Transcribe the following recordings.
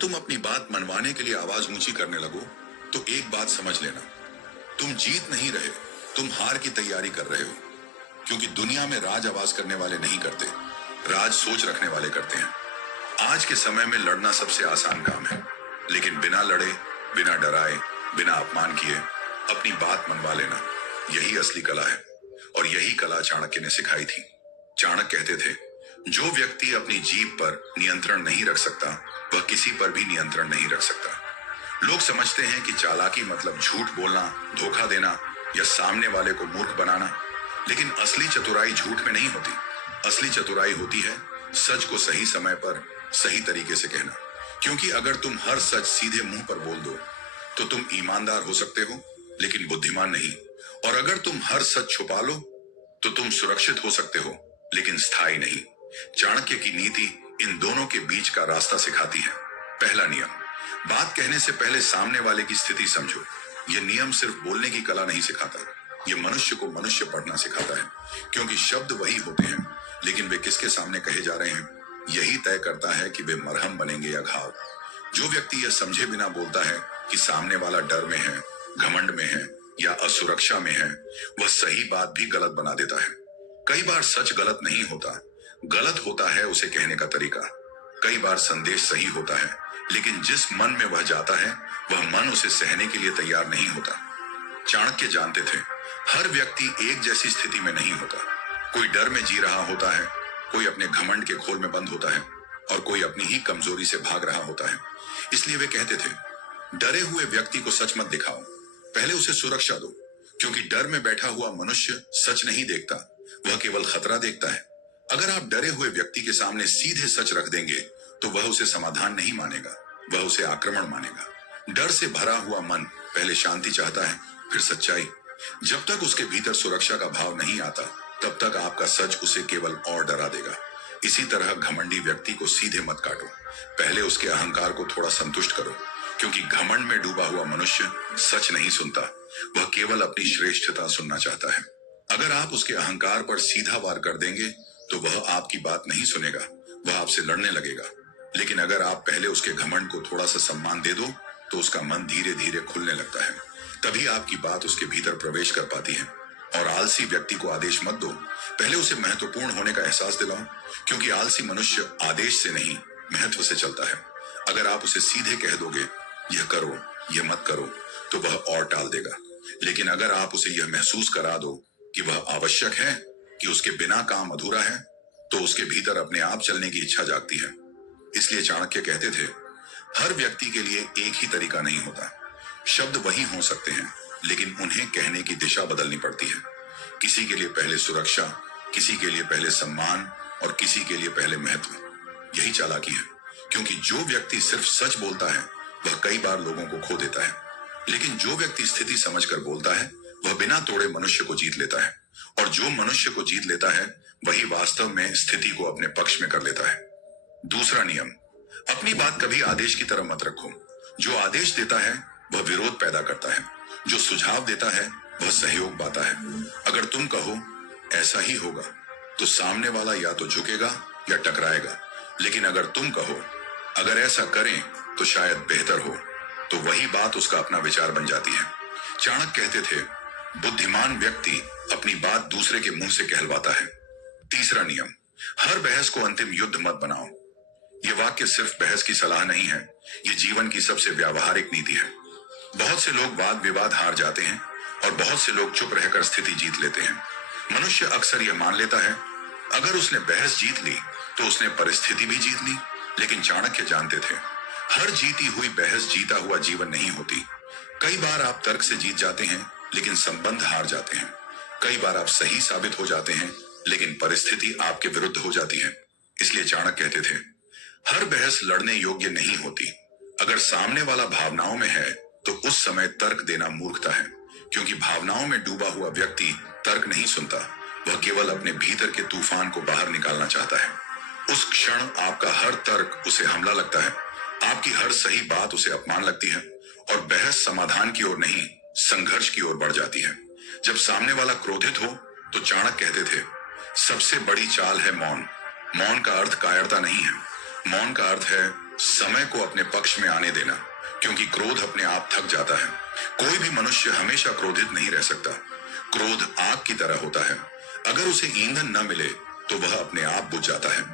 तुम अपनी बात मनवाने के लिए आवाज ऊंची करने लगो तो एक बात समझ लेना, तुम जीत नहीं रहे, तुम हार की तैयारी कर रहे हो। क्योंकि दुनिया में राज आवाज करने वाले नहीं करते, राज सोच रखने वाले करते हैं। आज के समय में लड़ना सबसे आसान काम है, लेकिन बिना लड़े, बिना डराए, बिना अपमान किए अपनी बात मनवा लेना, यही असली कला है। और यही कला चाणक्य ने सिखाई थी। चाणक्य कहते थे, जो व्यक्ति अपनी जीभ पर नियंत्रण नहीं रख सकता वह किसी पर भी नियंत्रण नहीं रख सकता। लोग समझते हैं कि चालाकी मतलब झूठ बोलना, धोखा देना या सामने वाले को मूर्ख बनाना, लेकिन असली चतुराई झूठ में नहीं होती। असली चतुराई होती है सच को सही समय पर सही तरीके से कहना। क्योंकि अगर तुम हर सच सीधे मुंह पर बोल दो तो तुम ईमानदार हो सकते हो, लेकिन बुद्धिमान नहीं। और अगर तुम हर सच छुपा लो तो तुम सुरक्षित हो सकते हो, लेकिन स्थायी नहीं। चाणक्य की नीति इन दोनों के बीच का रास्ता सिखाती है। पहला नियम, बात कहने से पहले सामने वाले की स्थिति समझो। यह नियम सिर्फ बोलने की कला नहीं सिखाता, यह मनुष्य को मनुष्य पढ़ना सिखाता है। क्योंकि शब्द वही होते हैं, लेकिन वे किसके सामने कहे जा रहे हैं यही तय करता है कि वे मरहम बनेंगे या घाव। जो व्यक्ति यह समझे बिना बोलता है कि सामने वाला डर में है, घमंड में है या असुरक्षा में है, वह सही बात भी गलत बना देता है। कई बार सच गलत नहीं होता, गलत होता है उसे कहने का तरीका। कई बार संदेश सही होता है, लेकिन जिस मन में वह जाता है वह मन उसे सहने के लिए तैयार नहीं होता। चाणक्य जानते थे, हर व्यक्ति एक जैसी स्थिति में नहीं होता। कोई डर में जी रहा होता है, कोई अपने घमंड के खोल में बंद होता है और कोई अपनी ही कमजोरी से भाग रहा होता है। इसलिए वे कहते थे, डरे हुए व्यक्ति को सच मत दिखाओ, पहले उसे सुरक्षा दो। क्योंकि डर में बैठा हुआ मनुष्य सच नहीं देखता, वह केवल खतरा देखता है। अगर आप डरे हुए व्यक्ति के सामने सीधे सच रख देंगे तो वह उसे समाधान नहीं मानेगा, वह उसे आक्रमण मानेगा। डर से भरा हुआ मन पहले शांति चाहता है, फिर सच्चाई। जब तक उसके भीतर सुरक्षा का भाव नहीं आता, तब तक आपका सच उसे केवल और डरा देगा। इसी तरह घमंडी व्यक्ति को सीधे मत काटो, पहले उसके अहंकार को थोड़ा संतुष्ट करो। क्योंकि घमंड में डूबा हुआ मनुष्य सच नहीं सुनता, वह केवल अपनी श्रेष्ठता सुनना चाहता है। अगर आप उसके अहंकार पर सीधा वार कर देंगे तो वह आपकी बात नहीं सुनेगा, वह आपसे लड़ने लगेगा। लेकिन अगर आप पहले उसके घमंड को थोड़ा सा सम्मान दे दो तो उसका मन धीरे धीरे खुलने लगता है। तभी आपकी बात उसके भीतर प्रवेश कर पाती है। और आलसी व्यक्ति को आदेश मत दो, पहले उसे महत्वपूर्ण होने का एहसास दिलाओ। क्योंकि आलसी मनुष्य आदेश से नहीं, महत्व से चलता है। अगर आप उसे सीधे कह दोगे, यह करो, यह मत करो, तो वह और टाल देगा। लेकिन अगर आप उसे यह महसूस करा दो कि वह आवश्यक है, कि उसके बिना काम अधूरा है, तो उसके भीतर अपने आप चलने की इच्छा जागती है। इसलिए चाणक्य कहते थे, हर व्यक्ति के लिए एक ही तरीका नहीं होता। शब्द वही हो सकते हैं, लेकिन उन्हें कहने की दिशा बदलनी पड़ती है। किसी के लिए पहले सुरक्षा, किसी के लिए पहले सम्मान और किसी के लिए पहले महत्व। यही चालाकी है। क्योंकि जो व्यक्ति सिर्फ सच बोलता है वह कई बार लोगों को खो देता है, लेकिन जो व्यक्ति स्थिति समझकर बोलता है वह बिना तोड़े मनुष्य को जीत लेता है। और जो मनुष्य को जीत लेता है वही वास्तव में स्थिति को अपने पक्ष में कर लेता है। दूसरा नियम, अपनी बात कभी आदेश की तरह मत रखो। जो आदेश देता है वह विरोध पैदा करता है, जो सुझाव देता है वह सहयोग पाता है। अगर तुम कहो ऐसा ही होगा तो सामने वाला या तो झुकेगा या टकराएगा। लेकिन अगर तुम कहो अगर ऐसा करें तो शायद बेहतर हो, तो वही बात उसका अपना विचार बन जाती है। चाणक्य कहते थे, बुद्धिमान व्यक्ति अपनी बात दूसरे के मुंह से कहलवाता है। तीसरा नियम, हर बहस को अंतिम युद्ध मत बनाओ। यह वाक्य सिर्फ बहस की सलाह नहीं है, यह जीवन की सबसे व्यावहारिक नीति है। बहुत से लोग वाद विवाद हार जाते हैं और बहुत से लोग चुप रहकर स्थिति जीत लेते हैं। मनुष्य अक्सर यह मान लेता है, अगर उसने बहस जीत ली तो उसने परिस्थिति भी जीत ली। लेकिन चाणक्य जानते थे, हर जीती हुई बहस जीता हुआ जीवन नहीं होती। कई बार आप तर्क से जीत जाते हैं लेकिन संबंध हार जाते हैं। कई बार आप सही साबित हो जाते हैं लेकिन परिस्थिति आपके विरुद्ध हो जाती है। इसलिए चाणक्य कहते थे, हर बहस लड़ने योग्य नहीं होती। अगर सामने वाला भावनाओं में है तो उस समय तर्क देना मूर्खता है। क्योंकि भावनाओं में डूबा हुआ व्यक्ति तर्क नहीं सुनता, वह केवल अपने भीतर के तूफान को बाहर निकालना चाहता है। उस क्षण आपका हर तर्क उसे हमला लगता है, आपकी हर सही बात उसे अपमान लगती है और बहस समाधान की ओर नहीं, संघर्ष की ओर बढ़ जाती है। जब सामने वाला क्रोधित हो तो चाणक्य कहते थे, सबसे बड़ी चाल है मौन। मौन का अर्थ कायरता नहीं है, मौन का अर्थ है समय को अपने पक्ष में आने देना, क्योंकि क्रोध अपने आप थक जाता है। कोई भी मनुष्य हमेशा क्रोधित नहीं रह सकता। क्रोध आग की तरह होता है, अगर उसे ईंधन न मिले तो वह अपने आप बुझ जाता है।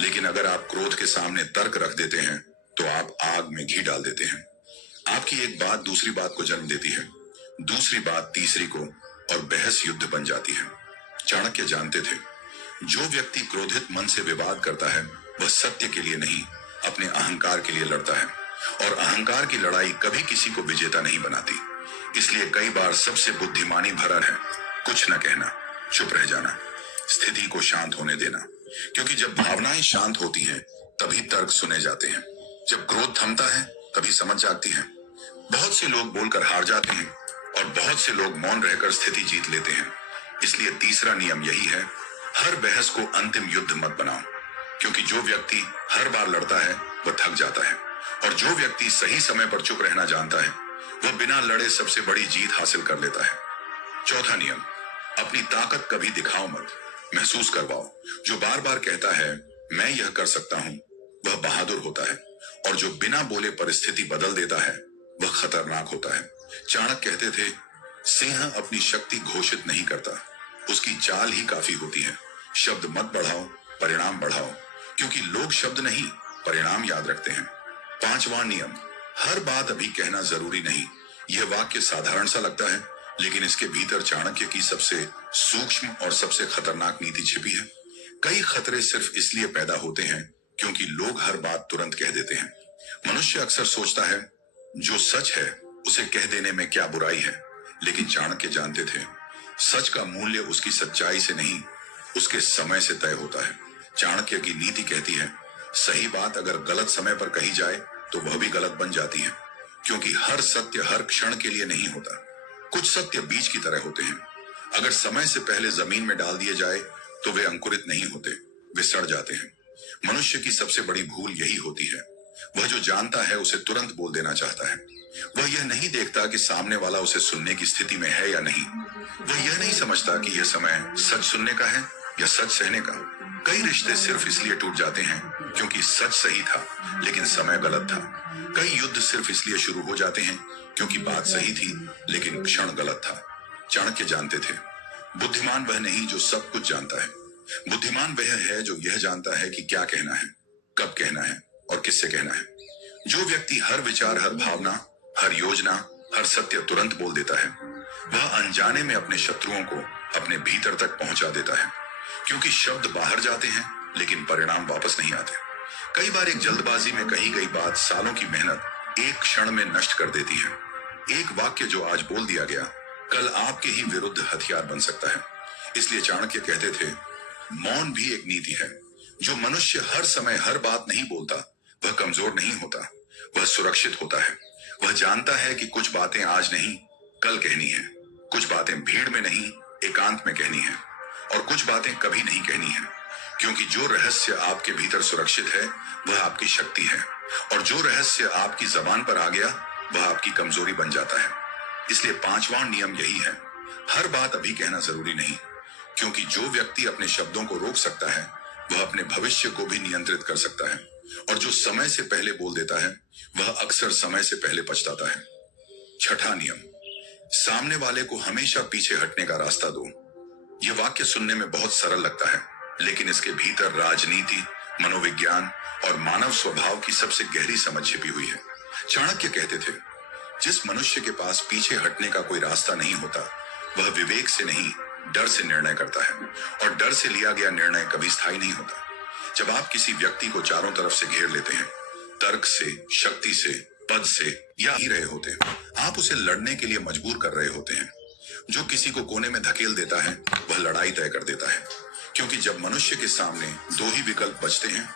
लेकिन अगर आप क्रोध के सामने तर्क रख देते हैं तो आप आग में घी डाल देते हैं। आपकी एक बात दूसरी बात को जन्म देती है, दूसरी बात तीसरी को, और बहस युद्ध बन जाती है। चाणक्य जानते थे, जो व्यक्ति क्रोधित मन से विवाद करता है वह सत्य के लिए नहीं, अपने अहंकार के लिए लड़ता है, और अहंकार की लड़ाई कभी किसी को विजेता नहीं बनाती। इसलिए कई बार सबसे बुद्धिमानी भरा है कुछ न कहना, चुप रह जाना, स्थिति को शांत होने देना, क्योंकि जब भावनाएं शांत होती हैं तभी तर्क सुने जाते हैं। जब क्रोध थमता है तभी समझ जाती है। बहुत से लोग बोलकर हार जाते हैं और बहुत से लोग मौन रहकर स्थिति जीत लेते हैं। इसलिए तीसरा नियम यही है, हर बहस को अंतिम युद्ध मत बनाओ, क्योंकि जो व्यक्ति हर बार लड़ता है वह थक जाता है, और जो व्यक्ति सही समय पर चुप रहना जानता है वह बिना लड़े सबसे बड़ी जीत हासिल कर लेता है। चौथा नियम, अपनी ताकत कभी दिखाओ मत, महसूस करवाओ। जो बार बार कहता है मैं यह कर सकता हूं वह बहादुर होता है, और जो बिना बोले परिस्थिति बदल देता है वह खतरनाक होता है। चाणक्य कहते थे, सिंह अपनी शक्ति घोषित नहीं करता, उसकी चाल ही काफी होती है। शब्द मत बढ़ाओ, परिणाम बढ़ाओ, क्योंकि लोग शब्द नहीं परिणाम याद रखते हैं। पांचवा नियम, हर बात अभी कहना जरूरी नहीं। यह वाक्य साधारण सा लगता है, लेकिन इसके भीतर चाणक्य की सबसे सूक्ष्म और सबसे खतरनाक नीति छिपी है। कई खतरे सिर्फ इसलिए पैदा होते हैं क्योंकि लोग हर बात तुरंत कह देते हैं। मनुष्य अक्सर सोचता है जो सच है उसे कह देने में क्या बुराई है, लेकिन चाणक्य जानते थे सच का मूल्य उसकी सच्चाई से नहीं, उसके समय से तय होता है। चाणक्य की नीति कहती है, सही बात अगर गलत समय पर कही जाए तो वह भी गलत बन जाती है, क्योंकि हर सत्य हर क्षण के लिए नहीं होता। कुछ सत्य बीज की तरह होते हैं, अगर समय से पहले जमीन में डाल दिए जाए तो वे अंकुरित नहीं होते, वे सड़ जाते हैं। मनुष्य की सबसे बड़ी भूल यही होती है, वह जो जानता है उसे तुरंत बोल देना चाहता है। वह यह नहीं देखता कि सामने वाला उसे सुनने की स्थिति में है या नहीं। वह यह नहीं समझता कि यह समय सच सुनने का है या सच सहने का। कई रिश्ते सिर्फ इसलिए टूट जाते हैं क्योंकि सच सही था लेकिन समय गलत था। कई युद्ध सिर्फ इसलिए शुरू हो जाते हैं क्योंकि बात सही थी लेकिन क्षण गलत था। चाणक्य जानते थे, बुद्धिमान वह नहीं जो सब कुछ जानता है, बुद्धिमान वह है जो यह जानता है कि क्या कहना है, कब कहना है और किससे कहना है। जो व्यक्ति हर विचार, हर भावना, हर योजना, हर सत्य तुरंत बोल देता है, वह अनजाने में अपने शत्रुओं को अपने भीतर तक पहुंचा देता है, क्योंकि शब्द बाहर जाते हैं लेकिन परिणाम वापस नहीं आते। कई बार एक जल्दबाजी में कही गई बात सालों की मेहनत एक क्षण में नष्ट कर देती है। एक वाक्य जो आज बोल दिया गया कल आपके ही विरुद्ध हथियार बन सकता है। इसलिए चाणक्य कहते थे, मौन भी एक नीति है। जो मनुष्य हर समय हर बात नहीं बोलता वह कमजोर नहीं होता, वह सुरक्षित होता है। वह जानता है कि कुछ बातें आज नहीं कल कहनी है, कुछ बातें भीड़ में नहीं एकांत में कहनी है, और कुछ बातें कभी नहीं कहनी है, क्योंकि जो रहस्य आपके भीतर सुरक्षित है वह आपकी शक्ति है, और जो रहस्य आपकी जबान पर आ गया वह आपकी कमजोरी बन जाता है। इसलिए पांचवा नियम यही है, हर बात अभी कहना जरूरी नहीं, क्योंकि जो व्यक्ति अपने शब्दों को रोक सकता है वह अपने भविष्य को भी नियंत्रित कर सकता है, और जो समय से पहले बोल देता है वह अक्सर समय से पहले पछताता है। छठा नियम, सामने वाले को हमेशा पीछे हटने का रास्ता दो। यह वाक्य सुनने में बहुत सरल लगता है, लेकिन इसके भीतर राजनीति, मनोविज्ञान और मानव स्वभाव की सबसे गहरी समझ छिपी हुई है। चाणक्य कहते थे, जिस मनुष्य के पास पीछे हटने का कोई रास्ता नहीं होता वह विवेक से नहीं डर से निर्णय करता है, और डर से लिया गया निर्णय कभी स्थायी नहीं होता। जब आप किसी व्यक्ति को चारों तरफ से घेर लेते हैं, तर्क से, शक्ति से, पद से, या ही रहे होते, आप उसे लड़ने के लिए मजबूर कर रहे होते हैं। जो किसी को कोने में धकेल देता है वह लड़ाई तय कर देता है, क्योंकि जब मनुष्य के सामने दो ही विकल्प बचते हैं,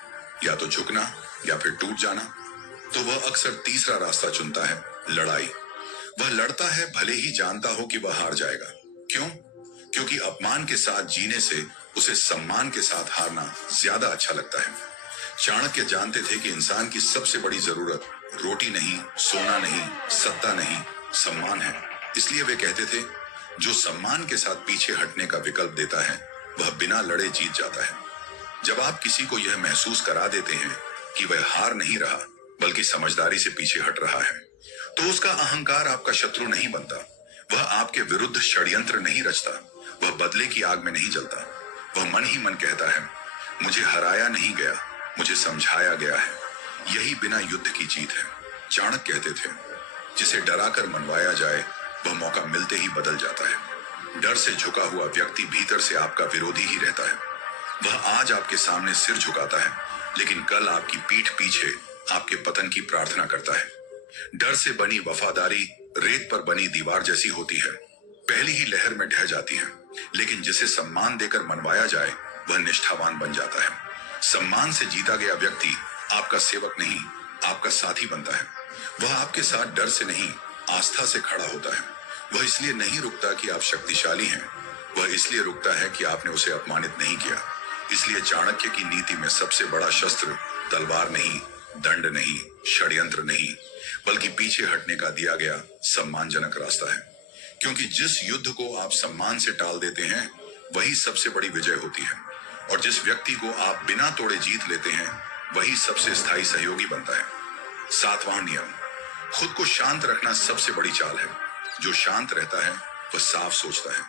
या तो झुकना या फिर टूट जाना, तो वह अक्सर तीसरा रास्ता चुनता है, लड़ाई। वह लड़ता है भले ही जानता हो कि वह हार जाएगा। क्यों? क्योंकि अपमान के साथ जीने से उसे सम्मान के साथ हारना ज्यादा अच्छा लगता है। चाणक्य जानते थे कि इंसान की सबसे बड़ी जरूरत रोटी नहीं, सोना नहीं, सत्ता नहीं, सम्मान है। इसलिए वे कहते थे, जो सम्मान के साथ पीछे हटने का विकल्प देता है वह बिना लड़े जीत जाता है। जब आप किसी को यह महसूस करा देते हैं कि वह हार नहीं रहा बल्कि समझदारी से पीछे हट रहा है, तो उसका अहंकार आपका शत्रु नहीं बनता। वह आपके विरुद्ध षड्यंत्र नहीं रचता, वह बदले की आग में नहीं जलता। वह मन ही मन कहता है, मुझे हराया नहीं गया, मुझे समझाया गया है। यही बिना युद्ध की जीत है। चाणक्य कहते थे, जिसे डराकर मनवाया जाए वह मौका मिलते ही बदल जाता है। डर से झुका हुआ व्यक्ति भीतर से आपका विरोधी ही रहता है। वह आज आपके सामने सिर झुकाता है, लेकिन कल आपकी पीठ पीछे आपके पतन की प्रार्थना करता है। डर से बनी वफादारी रेत पर बनी दीवार जैसी होती है, पहली ही लहर में ढह जाती है। लेकिन जिसे सम्मान देकर मनवाया जाए वह निष्ठावान बन जाता है। सम्मान से जीता गया व्यक्ति आपका सेवक नहीं, आपका साथी बनता है। वह आपके साथ डर से नहीं, आस्था से खड़ा होता है। वह इसलिए नहीं रुकता कि आप शक्तिशाली हैं, वह इसलिए रुकता है कि आपने उसे अपमानित नहीं किया। इसलिए चाणक्य की नीति में सबसे बड़ा शस्त्र तलवार नहीं, दंड नहीं, षड्यंत्र नहीं, बल्कि पीछे हटने का दिया गया सम्मानजनक रास्ता है। क्योंकि जिस युद्ध को आप सम्मान से टाल देते हैं वही सबसे बड़ी विजय होती है, और जिस व्यक्ति को आप बिना तोड़े जीत लेते हैं वही सबसे स्थायी सहयोगी बनता है। 7वां नियम, खुद को शांत रखना सबसे बड़ी चाल है। जो शांत रहता है वह साफ सोचता है,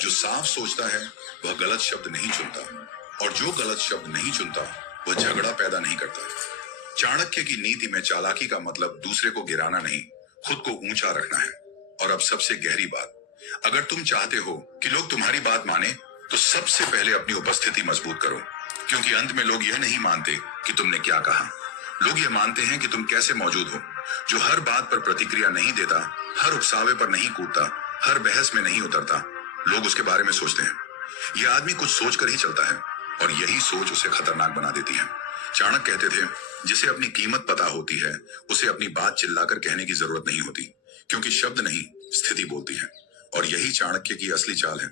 जो साफ सोचता है वह गलत शब्द नहीं चुनता, और जो गलत शब्द नहीं चुनता वह झगड़ा पैदा नहीं करता। चाणक्य की नीति में चालाकी का मतलब दूसरे को गिराना नहीं, खुद को ऊंचा रखना है। और अब सबसे गहरी बात, अगर तुम चाहते हो कि लोग तुम्हारी बात माने तो सबसे पहले अपनी उपस्थिति मजबूत करो। क्योंकि अंत में लोग यह नहीं मानते कि तुमने क्या कहा, लोग यह मानते हैं कि तुम कैसे मौजूद हो। जो हर बात पर प्रतिक्रिया नहीं देता, हर उकसावे पर नहीं कूदता, हर बहस में नहीं उतरता, लोग उसके बारे में सोचते हैं यह आदमी कुछ सोच कर ही चलता है, और यही सोच उसे खतरनाक बना देती है। चाणक्य कहते थे, जिसे अपनी कीमत पता होती है उसे अपनी बात चिल्लाकर कहने की जरूरत नहीं होती, क्योंकि शब्द नहीं, स्थिति बोलती है। और यही चाणक्य की असली चाल है।